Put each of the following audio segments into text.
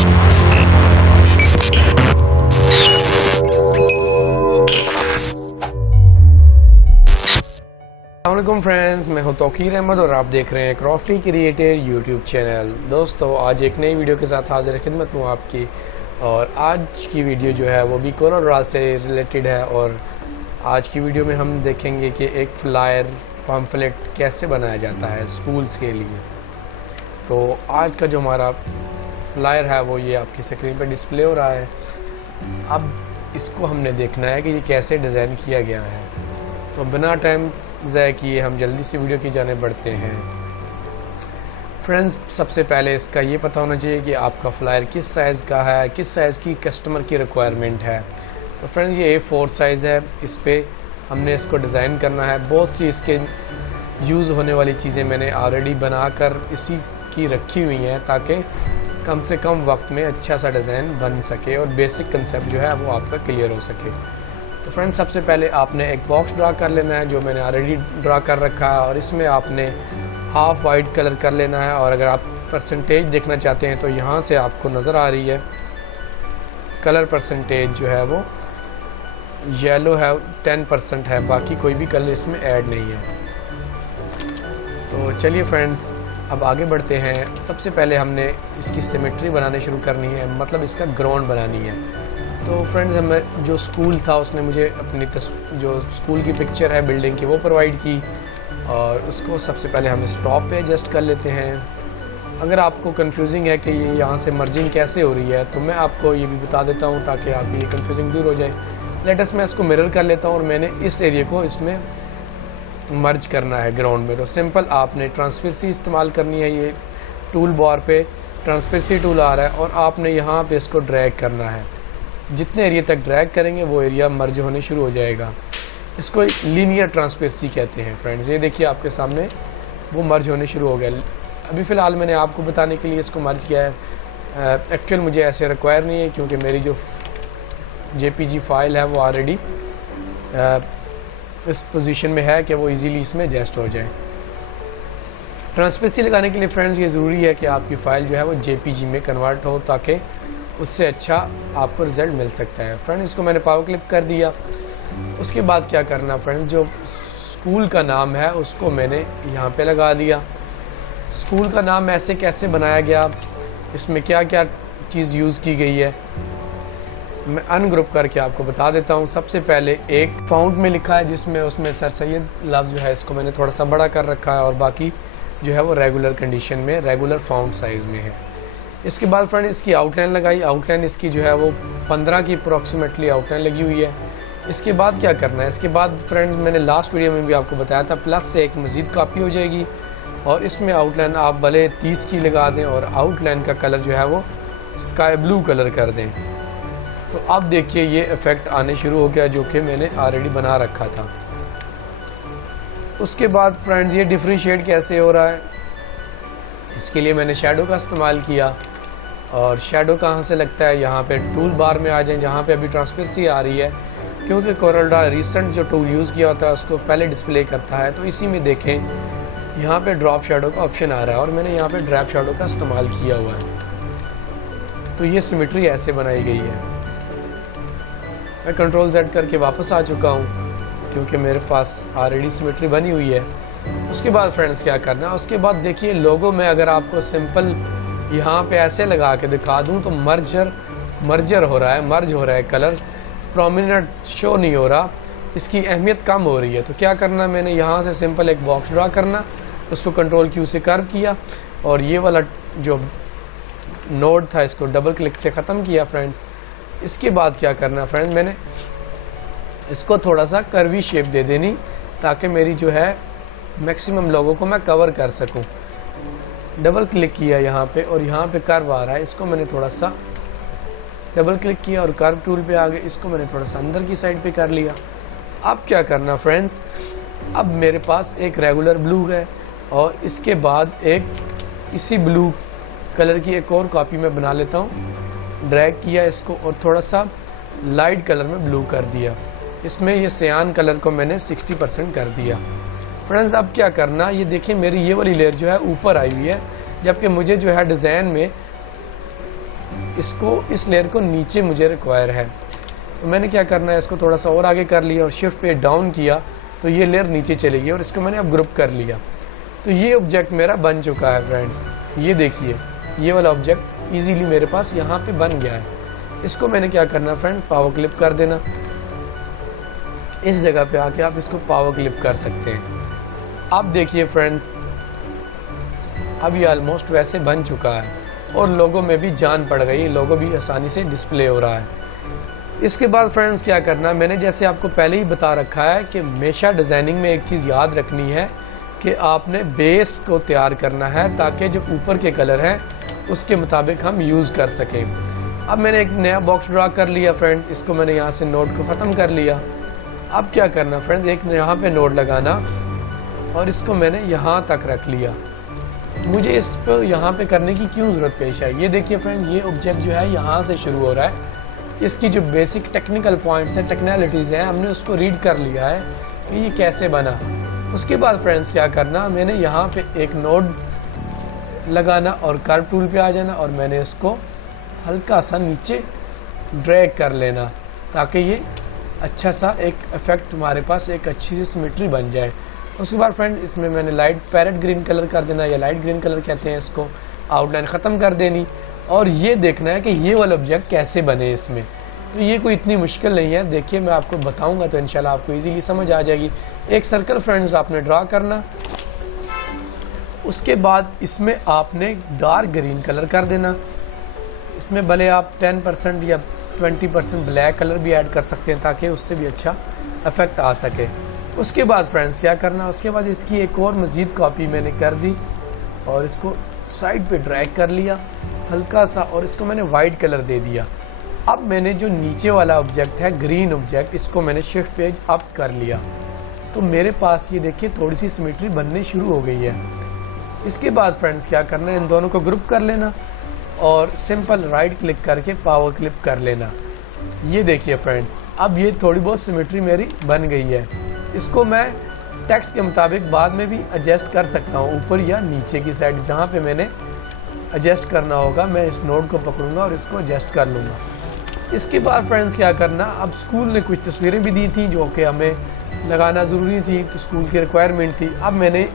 अस्सलामुअलैकुम फ्रेंड्स, मैं हूं तौकीर अहमद और आप देख रहे हैं क्रॉफ्टी क्रिएटर यूट्यूब चैनल। दोस्तों, आज एक नई वीडियो के साथ हाजिर खिदमत हूं आपकी। और आज की वीडियो जो है वो भी कोरोना से रिलेटेड है। और आज की वीडियो में हम देखेंगे कि एक फ्लायर पम्फलेट कैसे बनाया जाता है स्कूल्स के लिए। तो आज का जो हमारा फ्लायर है वो ये आपकी स्क्रीन पर डिस्प्ले हो रहा है। अब इसको हमने देखना है कि ये कैसे डिज़ाइन किया गया है। तो बिना टाइम ज़ाया किए हम जल्दी से वीडियो की जाने बढ़ते हैं। फ्रेंड्स, सबसे पहले इसका ये पता होना चाहिए कि आपका फ्लायर किस साइज़ का है, किस साइज़ की कस्टमर की रिक्वायरमेंट है। तो फ्रेंड्स, ये A4 साइज़ है, इस पर हमने इसको डिज़ाइन करना है। बहुत सी इसके यूज़ होने वाली चीज़ें मैंने ऑलरेडी बनाकर इसी की रखी हुई हैं ताकि कम से कम वक्त में अच्छा सा डिज़ाइन बन सके और बेसिक कंसेप्ट जो है वो आपका क्लियर हो सके। तो फ्रेंड्स, सबसे पहले आपने एक बॉक्स ड्रा कर लेना है जो मैंने ऑलरेडी ड्रा कर रखा है, और इसमें आपने हाफ वाइट कलर कर लेना है। और अगर आप परसेंटेज देखना चाहते हैं तो यहाँ से आपको नज़र आ रही है कलर परसेंटेज जो है वो येलो है, 10% है, बाकी कोई भी कलर इसमें ऐड नहीं है। तो चलिए फ्रेंड्स, अब आगे बढ़ते हैं। सबसे पहले हमने इसकी सिमेट्री बनाने शुरू करनी है, मतलब इसका ग्राउंड बनानी है। तो फ्रेंड्स, हमें जो स्कूल था उसने मुझे अपनी जो स्कूल की पिक्चर है बिल्डिंग की वो प्रोवाइड की, और उसको सबसे पहले हम इस टॉप पे एडजस्ट कर लेते हैं। अगर आपको कंफ्यूजिंग है कि ये यहाँ से मर्जिंग कैसे हो रही है तो मैं आपको ये भी बता देता हूँ ताकि आप ये कंफ्यूजिंग दूर हो जाए। लेटेस्ट मैं इसको मिरर कर लेता हूँ और मैंने इस एरिया को इसमें मर्ज करना है ग्राउंड में। तो सिंपल आपने ट्रांसपेरेंसी इस्तेमाल करनी है। ये टूल बार पे ट्रांसपेरेंसी टूल आ रहा है और आपने यहाँ पे इसको ड्रैग करना है। जितने एरिया तक ड्रैग करेंगे वो एरिया मर्ज होने शुरू हो जाएगा। इसको लीनियर ट्रांसपेरेंसी कहते हैं फ्रेंड्स। ये देखिए आपके सामने वो मर्ज होने शुरू हो गया। अभी फ़िलहाल मैंने आपको बताने के लिए इसको मर्ज किया है। एक्चुअल मुझे ऐसे रिक्वायर नहीं है क्योंकि मेरी जो JPG फाइल है वो ऑलरेडी इस पोजीशन में है कि वो इजीली इसमें एडजस्ट हो जाए। ट्रांसपेरेंसी लगाने के लिए फ्रेंड्स ये ज़रूरी है कि आपकी फ़ाइल जो है वो JPG में कन्वर्ट हो ताकि उससे अच्छा आपको रिज़ल्ट मिल सकता है। फ्रेंड्स, इसको मैंने पावर क्लिप कर दिया। उसके बाद क्या करना फ्रेंड्स, जो स्कूल का नाम है उसको मैंने यहाँ पे लगा दिया। स्कूल का नाम ऐसे कैसे बनाया गया, इसमें क्या क्या चीज़ यूज़ की गई है, मैं अनग्रुप करके आपको बता देता हूँ। सबसे पहले एक फाउंट में लिखा है जिसमें उसमें सर सैयद लफ्ज़ जो है इसको मैंने थोड़ा सा बड़ा कर रखा है, और बाकी जो है वो रेगुलर कंडीशन में रेगुलर फाउंट साइज़ में है। इसके बाद फ्रेंड इसकी आउटलाइन लगाई। आउटलाइन इसकी जो है वो 15 की अप्रॉक्सीमेटली आउटलाइन लगी हुई है। इसके बाद क्या करना है, इसके बाद फ्रेंड्स मैंने लास्ट वीडियो में भी आपको बताया था प्लस से एक मज़ीद कॉपी हो जाएगी, और इसमें आउटलाइन आप भले 30 की लगा दें और आउटलाइन का कलर जो है वो स्काई ब्लू कलर कर दें। तो अब देखिए ये इफ़ेक्ट आने शुरू हो गया जो कि मैंने ऑलरेडी बना रखा था। उसके बाद फ्रेंड्स ये डिफ्रेंशिएट कैसे हो रहा है, इसके लिए मैंने शैडो का इस्तेमाल किया। और शैडो कहाँ से लगता है, यहाँ पे टूल बार में आ जाए जहाँ पे अभी ट्रांसपेरेंसी आ रही है, क्योंकि कोरलड्रॉ रिसेंट जो टूल यूज़ किया होता है उसको पहले डिस्प्ले करता है। तो इसी में देखें यहाँ पे ड्रॉप शैडो का ऑप्शन आ रहा है और मैंने यहाँ पे ड्रॉप शैडो का इस्तेमाल किया हुआ है। तो ये सिमेट्री ऐसे बनाई गई है। मैं Ctrl Z करके वापस आ चुका हूँ क्योंकि मेरे पास ऑलरेडी सिमेट्री बनी हुई है। उसके बाद फ्रेंड्स क्या करना है, उसके बाद देखिए लोगो में अगर आपको सिंपल यहाँ पे ऐसे लगा के दिखा दूँ तो मर्जर हो रहा है, मर्ज हो रहा है, कलर्स प्रोमिनेंट शो नहीं हो रहा, इसकी अहमियत कम हो रही है। तो क्या करना, मैंने यहाँ से सिंपल एक बॉक्स ड्रा करना, उसको Ctrl Q से कर्व किया और ये वाला जो नोड था इसको डबल क्लिक से ख़त्म किया फ्रेंड्स। इसके बाद क्या करना फ्रेंड्स, मैंने इसको थोड़ा सा कर्वी शेप दे देनी ताकि मेरी जो है मैक्सिमम लोगों को मैं कवर कर सकूं। डबल क्लिक किया यहाँ पे और यहाँ पे कर्व आ रहा है, इसको मैंने थोड़ा सा डबल क्लिक किया और कर्व टूल पे आ गए, इसको मैंने थोड़ा सा अंदर की साइड पे कर लिया। अब क्या करना फ्रेंड्स, अब मेरे पास एक रेगुलर ब्लू है और इसके बाद एक इसी ब्लू कलर की एक और कॉपी में बना लेता हूँ। ड्रैग किया इसको और थोड़ा सा लाइट कलर में ब्लू कर दिया। इसमें ये सियान कलर को मैंने 60% कर दिया। फ्रेंड्स, अब क्या करना, ये देखिए मेरी ये वाली लेयर जो है ऊपर आई हुई है, जबकि मुझे जो है डिज़ाइन में इसको इस लेयर को नीचे मुझे रिक्वायर है। तो मैंने क्या करना है, इसको थोड़ा सा और आगे कर लिया और शिफ्ट पे डाउन किया तो ये लेयर नीचे चली गई और इसको मैंने अब ग्रुप कर लिया। तो ये ऑब्जेक्ट मेरा बन चुका है फ्रेंड्स। ये देखिए, ये वाला ऑब्जेक्ट इजीली मेरे पास यहाँ पे बन गया है। इसको मैंने क्या करना फ्रेंड्स, पावर क्लिप कर देना। इस जगह पे आके आप इसको पावर क्लिप कर सकते हैं। अब देखिए फ्रेंड, अब ये ऑलमोस्ट वैसे बन चुका है और लोगो में भी जान पड़ गई, लोगो भी आसानी से डिस्प्ले हो रहा है। इसके बाद फ्रेंड्स क्या करना, मैंने जैसे आपको पहले ही बता रखा है कि हमेशा डिज़ाइनिंग में एक चीज़ याद रखनी है कि आपने बेस को तैयार करना है ताकि जो ऊपर के कलर हैं उसके मुताबिक हम यूज़ कर सकें। अब मैंने एक नया बॉक्स ड्रा कर लिया फ्रेंड्स, इसको मैंने यहाँ से नोड को ख़त्म कर लिया। अब क्या करना फ्रेंड्स, एक यहाँ पे नोड लगाना और इसको मैंने यहाँ तक रख लिया। मुझे इस पर यहाँ पे करने की क्यों ज़रूरत पेश है, ये देखिए फ्रेंड्स, ये ऑब्जेक्ट जो है यहाँ से शुरू हो रहा है। इसकी जो बेसिक टेक्निकल पॉइंट्स हैं, टेक्निकलिटीज़ हैं, हमने उसको रीड कर लिया है कि ये कैसे बना। उसके बाद फ्रेंड्स क्या करना, मैंने यहाँ पे एक नोड लगाना और कर्व टूल पे आ जाना और मैंने इसको हल्का सा नीचे ड्रैग कर लेना ताकि ये अच्छा सा एक इफेक्ट हमारे पास, एक अच्छी सी सिमेट्री बन जाए। उसके बाद फ्रेंड इसमें मैंने लाइट पैरेट ग्रीन कलर कर देना, या लाइट ग्रीन कलर कहते हैं इसको, आउटलाइन ख़त्म कर देनी और ये देखना है कि ये वाला ऑब्जेक्ट कैसे बने इसमें। तो ये कोई इतनी मुश्किल नहीं है, देखिए मैं आपको बताऊंगा तो इंशाल्लाह आपको इजीली समझ आ जाएगी। एक सर्कल फ्रेंड्स आपने ड्रा करना, उसके बाद इसमें आपने डार्क ग्रीन कलर कर देना। इसमें भले आप 10% या 20% ब्लैक कलर भी ऐड कर सकते हैं ताकि उससे भी अच्छा इफेक्ट आ सके। उसके बाद फ्रेंड्स क्या करना, उसके बाद इसकी एक और मज़ीद कॉपी मैंने कर दी और इसको साइड पे ड्रैग कर लिया हल्का सा और इसको मैंने वाइट कलर दे दिया। अब मैंने जो नीचे वाला ऑब्जेक्ट है ग्रीन ऑब्जेक्ट, इसको मैंने शिफ्ट पेज अप कर लिया तो मेरे पास ये देखिए थोड़ी सी सिमेट्री बनने शुरू हो गई है। इसके बाद फ्रेंड्स क्या करना है, इन दोनों को ग्रुप कर लेना और सिंपल राइट क्लिक करके पावर क्लिप कर लेना। ये देखिए फ्रेंड्स, अब ये थोड़ी बहुत सिमेट्री मेरी बन गई है। इसको मैं टेक्स्ट के मुताबिक बाद में भी एडजस्ट कर सकता हूँ, ऊपर या नीचे की साइड जहाँ पे मैंने एडजस्ट करना होगा मैं इस नोड को पकड़ूंगा और इसको एडजस्ट कर लूँगा। इसके बाद फ्रेंड्स क्या करना, अब स्कूल ने कुछ तस्वीरें भी दी थी जो कि हमें लगाना ज़रूरी थी, तो स्कूल की रिक्वायरमेंट थी। अब मैंने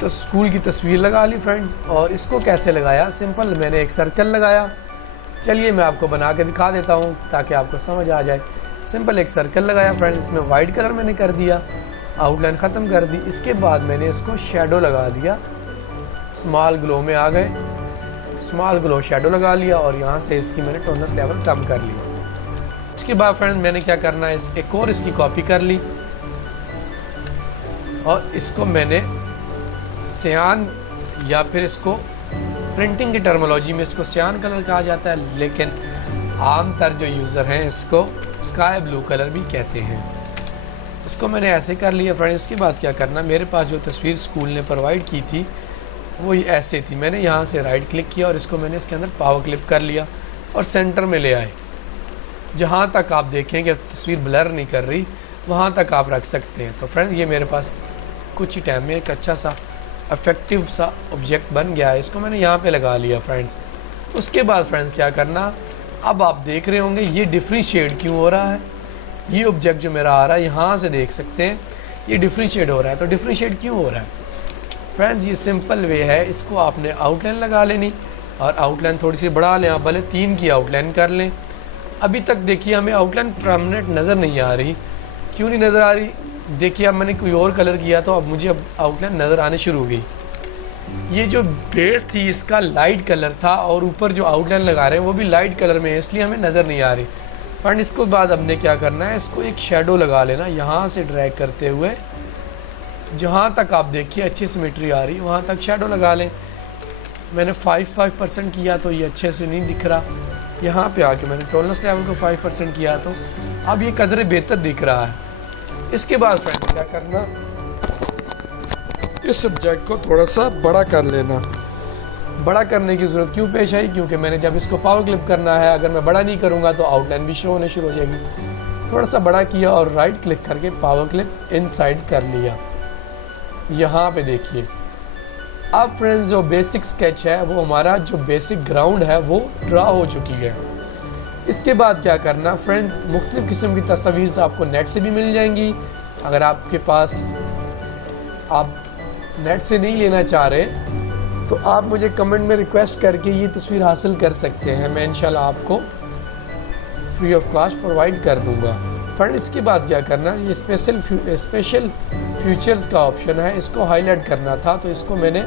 तो स्कूल की तस्वीर लगा ली फ्रेंड्स और इसको कैसे लगाया, सिंपल मैंने एक सर्कल लगाया। चलिए मैं आपको बना के दिखा देता हूँ ताकि आपको समझ आ जाए। सिंपल एक सर्कल लगाया फ्रेंड्स, इसमें वाइट कलर मैंने कर दिया, आउटलाइन ख़त्म कर दी। इसके बाद मैंने इसको शेडो लगा दिया, स्मॉल ग्लो में आ गए, स्मॉल ग्लो शेडो लगा लिया और यहाँ से इसकी मैंने टोनस लेवल कम कर लिया। इसके बाद फ्रेंड्स मैंने क्या करना है, एक और इसकी कॉपी कर ली और इसको मैंने सियान या फिर इसको प्रिंटिंग की टर्मोलॉजी में इसको सियान कलर कहा जाता है, लेकिन आमतर जो यूज़र हैं इसको स्काई ब्लू कलर भी कहते हैं। इसको मैंने ऐसे कर लिया फ्रेंड्स। इसके बाद क्या करना, मेरे पास जो तस्वीर स्कूल ने प्रोवाइड की थी वो ऐसे थी, मैंने यहाँ से राइट क्लिक किया और इसको मैंने इसके अंदर पावर क्लिप कर लिया और सेंटर में ले आए। जहाँ तक आप देखें कि तस्वीर ब्लर नहीं कर रही वहाँ तक आप रख सकते हैं। तो फ्रेंड्स ये मेरे पास कुछ ही टाइम में एक अच्छा सा इफेक्टिव सा ऑब्जेक्ट बन गया है, इसको मैंने यहाँ पे लगा लिया फ्रेंड्स। उसके बाद फ्रेंड्स क्या करना, अब आप देख रहे होंगे ये डिफ्रेंशिएट क्यों हो रहा है। ये ऑब्जेक्ट जो मेरा आ रहा है यहाँ से देख सकते हैं ये डिफ्रेंशिएट हो रहा है। तो डिफ्रेंशिएट क्यों हो रहा है फ्रेंड्स, ये सिंपल वे है, इसको आपने आउटलाइन लगा लेनी और आउटलाइन थोड़ी सी बढ़ा लें, आप भले 3 की आउटलाइन कर लें। अभी तक देखिए हमें आउटलाइन परमानेंट नज़र नहीं आ रही, क्यों नहीं नज़र आ रही, देखिए अब मैंने कोई और कलर किया तो अब मुझे अब आउटलाइन नज़र आने शुरू हो गई। ये जो बेस थी इसका लाइट कलर था और ऊपर जो आउटलाइन लगा रहे हैं वो भी लाइट कलर में है, इसलिए हमें नज़र नहीं आ रही। फ्रेंड इसको बाद हमने क्या करना है, इसको एक शेडो लगा लेना, यहाँ से ड्रैग करते हुए जहाँ तक आप देखिए अच्छी सिमेट्री आ रही है वहाँ तक शेडो लगा लें। मैंने 5% किया तो ये अच्छे से नहीं दिख रहा, यहाँ पे आके मैंने टोलनेस लेवल को 5% किया तो अब ये कदरे बेहतर दिख रहा है। इसके बाद फ्रेंड्स क्या करना, इस सब्जेक्ट को थोड़ा सा बड़ा कर लेना। बड़ा करने की ज़रूरत क्यों पेश आई, क्योंकि मैंने जब इसको पावर क्लिप करना है, अगर मैं बड़ा नहीं करूँगा तो आउटलाइन भी शो होने शुरू हो जाएगी। थोड़ा सा बड़ा किया और राइट क्लिक करके पावर क्लिप इनसाइड कर लिया। यहाँ पे देखिए अब फ्रेंड्स जो बेसिक स्केच है वो हमारा जो बेसिक ग्राउंड है वो ड्रा हो चुकी है। इसके बाद क्या करना फ्रेंड्स, मुख्तलिफ किस्म की तस्वीर आपको नेट से भी मिल जाएंगी। अगर आपके पास आप नेट से नहीं लेना चाह रहे तो आप मुझे कमेंट में रिक्वेस्ट करके ये तस्वीर हासिल कर सकते हैं, मैं इंशाल्लाह आपको फ्री ऑफ कॉस्ट प्रोवाइड कर दूंगा। फ्रेंड इसके बाद क्या करना, ये स्पेशल फीचर्स का ऑप्शन है, इसको हाईलाइट करना था, तो इसको मैंने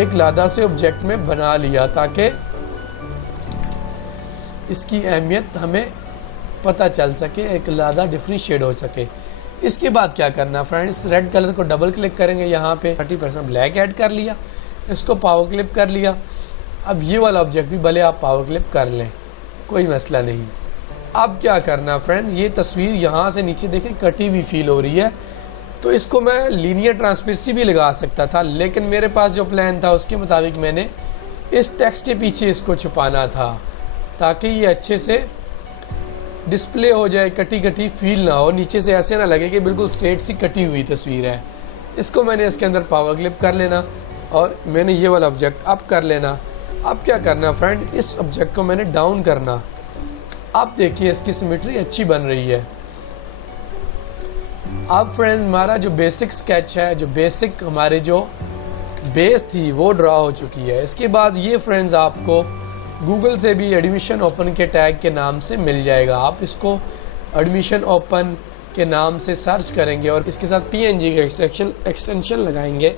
एक लादा से ऑब्जेक्ट में बना लिया ताकि इसकी अहमियत हमें पता चल सके, एक लादा डिफ्रेंशिएट हो सके। इसके बाद क्या करना फ्रेंड्स, रेड कलर को डबल क्लिक करेंगे, यहाँ पे 30% ब्लैक ऐड कर लिया, इसको पावर क्लिप कर लिया। अब ये वाला ऑब्जेक्ट भी भले आप पावर क्लिप कर लें, कोई मसला नहीं। अब क्या करना फ्रेंड्स, ये तस्वीर यहाँ से नीचे देखें कटी हुई फील हो रही है, तो इसको मैं लीनियर ट्रांसपेरेंसी भी लगा सकता था, लेकिन मेरे पास जो प्लान था उसके मुताबिक मैंने इस टेक्स्ट के पीछे इसको छुपाना था ताकि ये अच्छे से डिस्प्ले हो जाए, कटी कटी फील ना हो, नीचे से ऐसे ना लगे कि बिल्कुल स्ट्रेट सी कटी हुई तस्वीर है। इसको मैंने इसके अंदर पावर क्लिप कर लेना और मैंने ये वाला ऑब्जेक्ट अप कर लेना। अब क्या करना फ्रेंड, इस ऑब्जेक्ट को मैंने डाउन करना। अब देखिए इसकी सिमेट्री अच्छी बन रही है। अब फ्रेंड्स हमारा जो बेसिक स्केच है, जो बेसिक हमारे जो बेस थी वो ड्रा हो चुकी है। इसके बाद ये फ्रेंड्स आपको गूगल से भी एडमिशन ओपन के टैग के नाम से मिल जाएगा। आप इसको एडमिशन ओपन के नाम से सर्च करेंगे और इसके साथ PNG का एक्सटेंशन लगाएंगे।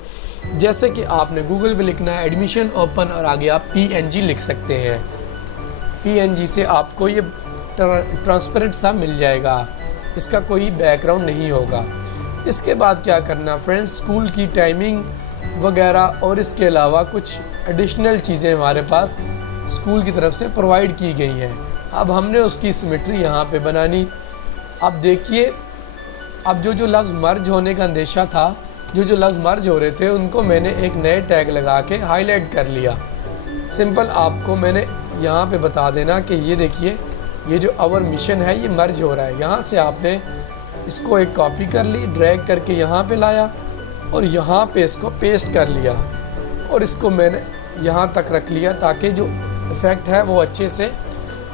जैसे कि आपने गूगल पे लिखना है एडमिशन ओपन और आगे आप PNG लिख सकते हैं। PNG से आपको ये ट्रांसपेरेंट सा मिल जाएगा, इसका कोई बैकग्राउंड नहीं होगा। इसके बाद क्या करना फ्रेंड्स, स्कूल की टाइमिंग वगैरह और इसके अलावा कुछ एडिशनल चीज़ें हमारे पास स्कूल की तरफ से प्रोवाइड की गई हैं। अब हमने उसकी सिमेट्री यहाँ पे बनानी। अब देखिए, अब जो लफ्ज़ मर्ज होने का अंदेशा था, जो लफ्ज़ मर्ज हो रहे थे, उनको मैंने एक नए टैग लगा के हाईलाइट कर लिया। सिंपल आपको मैंने यहाँ पे बता देना कि ये देखिए, ये जो आवर मिशन है ये मर्ज हो रहा है। यहाँ से आपने इसको एक कॉपी कर ली, ड्रैग करके यहाँ पे लाया और यहाँ पे इसको पेस्ट कर लिया और इसको मैंने यहाँ तक रख लिया ताकि जो इफ़ेक्ट है वो अच्छे से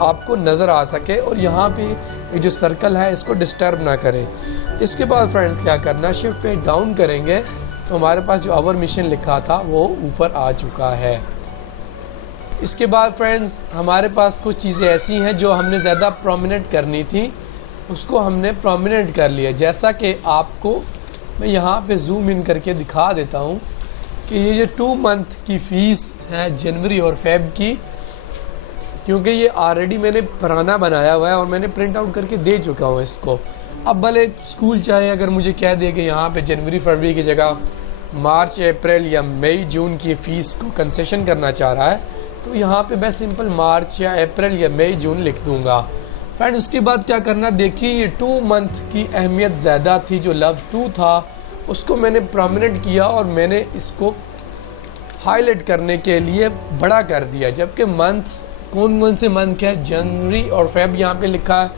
आपको नज़र आ सके और यहाँ पे ये जो सर्कल है इसको डिस्टर्ब ना करे। इसके बाद फ्रेंड्स क्या करना, शिफ्ट पे डाउन करेंगे तो हमारे पास जो आवर मिशन लिखा था वो ऊपर आ चुका है। इसके बाद फ्रेंड्स हमारे पास कुछ चीज़ें ऐसी हैं जो हमने ज़्यादा प्रोमिनेंट करनी थी, उसको हमने प्रोमिनेंट कर लिया। जैसा कि आपको मैं यहाँ पे जूम इन करके दिखा देता हूँ कि ये जो 2 मंथ की फ़ीस है जनवरी और फेब की, क्योंकि ये ऑलरेडी मैंने पुराना बनाया हुआ है और मैंने प्रिंट आउट करके दे चुका हूँ इसको। अब भले स्कूल चाहे अगर मुझे कह दे कि यहाँ पे जनवरी फरवरी की जगह मार्च अप्रैल या मई जून की फ़ीस को कंसेशन करना चाह रहा है तो यहाँ पे मैं सिंपल मार्च या अप्रैल या मई जून लिख दूँगा। फ्रेंड उसके बाद क्या करना, देखिए ये 2 मंथ की अहमियत ज़्यादा थी, जो लफ्ज़ 2 था उसको मैंने प्रोमिनेंट किया और मैंने इसको हाईलाइट करने के लिए बड़ा कर दिया। जबकि मंथ्स कौन से मंथ है, जनवरी और फेब यहाँ पे लिखा है,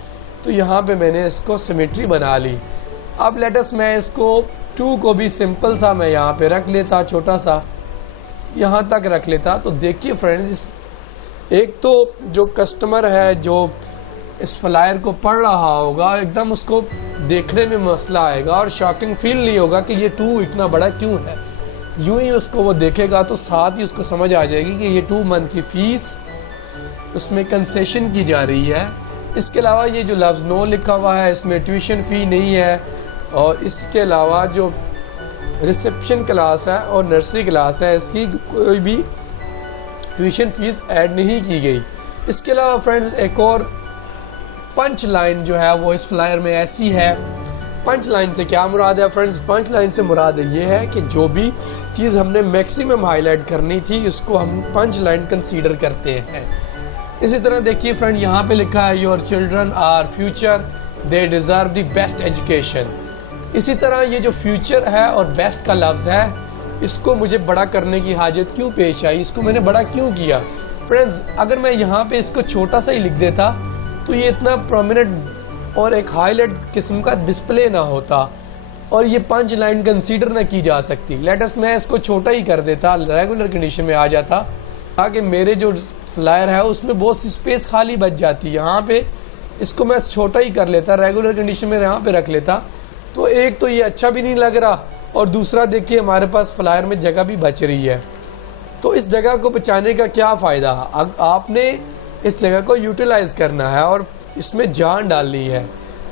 तो यहाँ पे मैंने इसको सिमेट्री बना ली। अब लेटेस्ट मैं इसको 2 को भी सिंपल सा मैं यहाँ पे रख लेता, छोटा सा यहाँ तक रख लेता। तो देखिए फ्रेंड्स, एक तो जो कस्टमर है जो इस फ्लायर को पढ़ रहा होगा एकदम उसको देखने में मसला आएगा और शॉकिंग फील नहीं होगा कि ये 2 इतना बड़ा क्यों है। यूं ही उसको वो देखेगा तो साथ ही उसको समझ आ जाएगी कि ये 2 मंथ की फ़ीस उसमें कंसेशन की जा रही है। इसके अलावा ये जो लफ्ज़ नो लिखा हुआ है इसमें ट्यूशन फ़ी नहीं है और इसके अलावा जो रिसेप्शन क्लास है और नर्सरी क्लास है इसकी कोई भी ट्यूशन फ़ीस ऐड नहीं की गई। इसके अलावा फ्रेंड्स एक और पंच लाइन जो है वो इस फ्लायर में ऐसी है। पंच लाइन से क्या मुराद है फ्रेंड्स, पंच लाइन से मुराद ये है कि जो भी चीज़ हमने मैक्सिमम हाईलाइट करनी थी उसको हम पंच लाइन कंसीडर करते हैं। इसी तरह देखिए फ्रेंड यहाँ पे लिखा है your children are future, they deserve the best education. इसी तरह ये जो फ्यूचर है और बेस्ट का लफ्ज़ है इसको मुझे बड़ा करने की हाजत क्यों पेश आई, इसको मैंने बड़ा क्यों किया फ्रेंड्स। अगर मैं यहाँ पे इसको छोटा सा ही लिख देता तो ये इतना प्रोमिनेंट और एक हाईलाइट किस्म का डिस्प्ले ना होता। और ये पंच लाइन कंसीडर ना की जा सकती। लेटस मैं इसको छोटा ही कर देता, रेगुलर कंडीशन में आ जाता, ताकि मेरे जो फ्लायर है उसमें बहुत सी स्पेस खाली बच जाती। यहाँ पे इसको मैं छोटा ही कर लेता, रेगुलर कंडीशन में यहाँ पे रख लेता, तो एक तो ये अच्छा भी नहीं लग रहा, और दूसरा देखिए हमारे पास फ्लायर में जगह भी बच रही है। तो इस जगह को बचाने का क्या फ़ायदा, आपने इस जगह को यूटिलाइज़ करना है और इसमें जान डालनी है।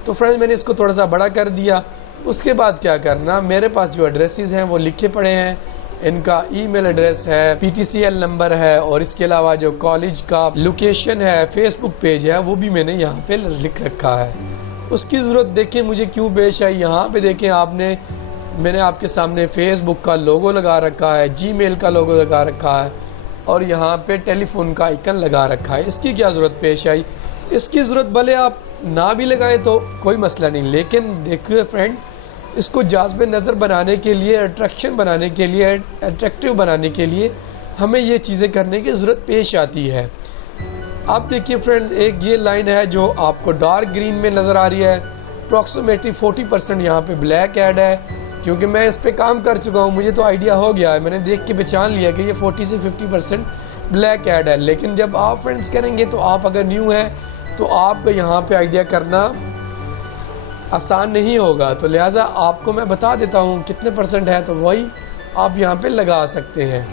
तो फ्रेंड्स मैंने इसको थोड़ा सा बड़ा कर दिया। उसके बाद क्या करना, मेरे पास जो एड्रेसेस हैं वो लिखे पड़े हैं, इनका ईमेल एड्रेस है, PTCL नंबर है, और इसके अलावा जो कॉलेज का लोकेशन है, फेसबुक पेज है, वो भी मैंने यहाँ पे लिख रखा है। उसकी ज़रूरत देखें मुझे क्यों पेश आई, यहाँ पे देखें मैंने आपके सामने फेसबुक का लोगो लगा रखा है, जीमेल का लोगो लगा रखा है, और यहाँ पे टेलीफोन का आइकन लगा रखा है। इसकी क्या ज़रूरत पेश आई? इसकी ज़रूरत भले आप ना भी लगाएं तो कोई मसला नहीं, लेकिन देखिए फ्रेंड, इसको जाज़ब नज़र बनाने के लिए, अट्रैक्शन बनाने के लिए, अट्रैक्टिव बनाने के लिए हमें ये चीज़ें करने की ज़रूरत पेश आती है। आप देखिए फ्रेंड्स, एक ये लाइन है जो आपको डार्क ग्रीन में नज़र आ रही है, अप्रॉक्सीमेटली 40% यहाँ पे ब्लैक ऐड है, क्योंकि मैं इस पर काम कर चुका हूँ, मुझे तो आइडिया हो गया है, मैंने देख के पहचान लिया कि ये 40 से 50% ब्लैक ऐड है। लेकिन जब आप फ्रेंड्स करेंगे तो आप अगर न्यू हैं तो आपको यहाँ पे आइडिया करना आसान नहीं होगा, तो लिहाजा आपको मैं बता देता हूँ कितने % है, तो वही आप यहाँ पे लगा सकते हैं।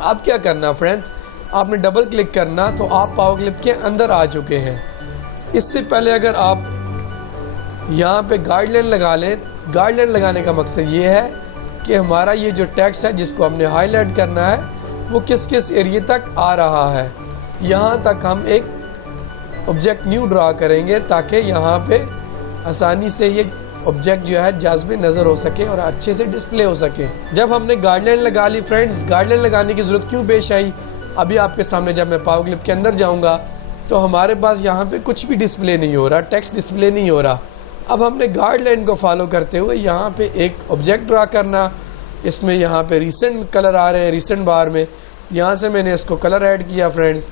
आप क्या करना फ्रेंड्स, आपने डबल क्लिक करना, तो आप पावर क्लिप के अंदर आ चुके हैं। इससे पहले अगर आप यहाँ पे गाइडलाइन लगा लें, गाइडलाइन लगाने का मकसद ये है कि हमारा ये जो टेक्स्ट है जिसको हमने हाईलाइट करना है वो किस किस एरिया तक आ रहा है। यहाँ तक हम एक ऑब्जेक्ट न्यू ड्रा करेंगे ताकि यहाँ पे आसानी से ये ऑब्जेक्ट जो है जाज़ब नज़र हो सके और अच्छे से डिस्प्ले हो सके। जब हमने गाइडलाइन लगा ली फ्रेंड्स, गाइडलाइन लगाने की ज़रूरत क्यों पेश आई, अभी आपके सामने जब मैं पावर क्लिप के अंदर जाऊँगा तो हमारे पास यहाँ पे कुछ भी डिस्प्ले नहीं हो रहा, टेक्स्ट डिस्प्ले नहीं हो रहा। अब हमने गाइडलाइन को फॉलो करते हुए यहाँ पे एक ऑब्जेक्ट ड्रा करना, इसमें यहाँ पे रिसेंट कलर आ रहे हैं, रिसेंट बार में यहाँ से मैंने इसको कलर ऐड किया फ्रेंड्स,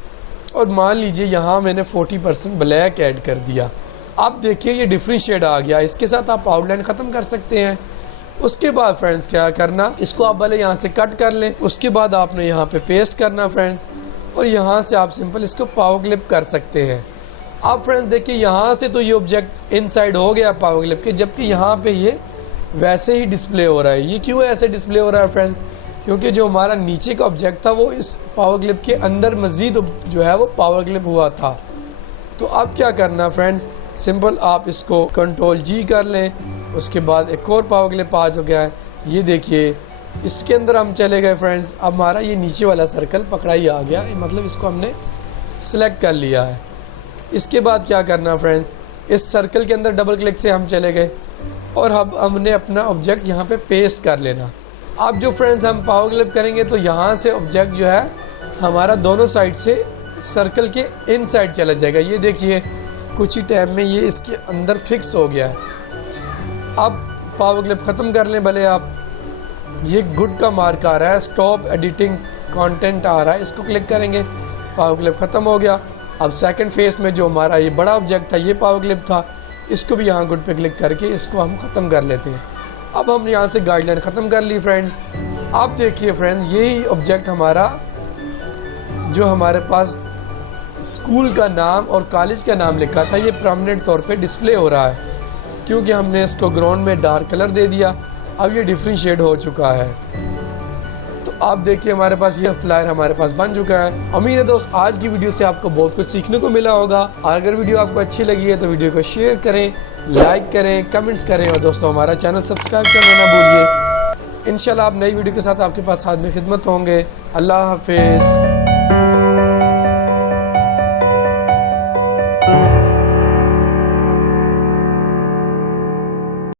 और मान लीजिए यहाँ मैंने 40% ब्लैक ऐड कर दिया। अब देखिए ये डिफरेंट शेड आ गया, इसके साथ आप आउटलाइन ख़त्म कर सकते हैं। उसके बाद फ्रेंड्स क्या करना, इसको आप भले यहाँ से कट कर लें, उसके बाद आपने यहाँ पे पेस्ट करना फ्रेंड्स, और यहाँ से आप सिंपल इसको पावर क्लिप कर सकते हैं। अब फ्रेंड्स देखिए यहाँ से तो ये ऑब्जेक्ट इनसाइड हो गया पावर क्लिप के, जबकि यहाँ पे ये वैसे ही डिस्प्ले हो रहा है। ये क्यों ऐसे डिस्प्ले हो रहा है फ्रेंड्स, क्योंकि जो हमारा नीचे का ऑब्जेक्ट था वो इस पावर क्लिप के अंदर मज़ीद जो है वो पावर क्लिप हुआ था। तो अब क्या करना फ्रेंड्स, सिंपल आप इसको Ctrl+G कर लें, उसके बाद एक और पावर क्लिप आ चुका है। ये देखिए इसके अंदर हम चले गए फ्रेंड्स, अब हमारा ये नीचे वाला सर्कल पकड़ा ही आ गया, मतलब इसको हमने सिलेक्ट कर लिया है। इसके बाद क्या करना फ्रेंड्स, इस सर्कल के अंदर डबल क्लिक से हम चले गए और अब हमने अपना ऑब्जेक्ट यहाँ पे पेस्ट कर लेना। अब जो फ्रेंड्स हम पावर क्लिप करेंगे तो यहाँ से ऑब्जेक्ट जो है हमारा दोनों साइड से सर्कल के इन साइड चला जाएगा। ये देखिए कुछ ही टाइम में ये इसके अंदर फिक्स हो गया है। अब पावर क्लिप ख़त्म कर लें भले आप, ये गुड का मार्क आ रहा है, स्टॉप एडिटिंग कंटेंट आ रहा है, इसको क्लिक करेंगे, पावर क्लिप ख़त्म हो गया। अब सेकंड फेस में जो हमारा ये बड़ा ऑब्जेक्ट था, ये पावर क्लिप था, इसको भी यहाँ गुड पे क्लिक करके इसको हम ख़त्म कर लेते हैं। अब हम यहाँ से गाइडलाइन ख़त्म कर ली फ्रेंड्स। अब देखिए फ्रेंड्स, यही ऑब्जेक्ट हमारा जो हमारे पास स्कूल का नाम और कॉलेज का नाम लिखा था, ये परमानेंट तौर पे डिस्प्ले हो रहा है, क्योंकि हमने इसको ग्राउंड में डार्क कलर दे दिया। अब ये डिफरेंशिएट हो चुका है। तो आप देखिए हमारे पास ये फ्लायर हमारे पास बन चुका है। उम्मीद है दोस्त आज की वीडियो से आपको बहुत कुछ सीखने को मिला होगा। और अगर वीडियो आपको अच्छी लगी है तो वीडियो को शेयर करें, लाइक करें, कमेंट्स करें, और दोस्तों हमारा चैनल सब्सक्राइब करना ना भूलिए। इंशाल्लाह आप नई वीडियो के साथ आपके पास साथ में खिदमत होंगे। अल्लाह हाफिज़।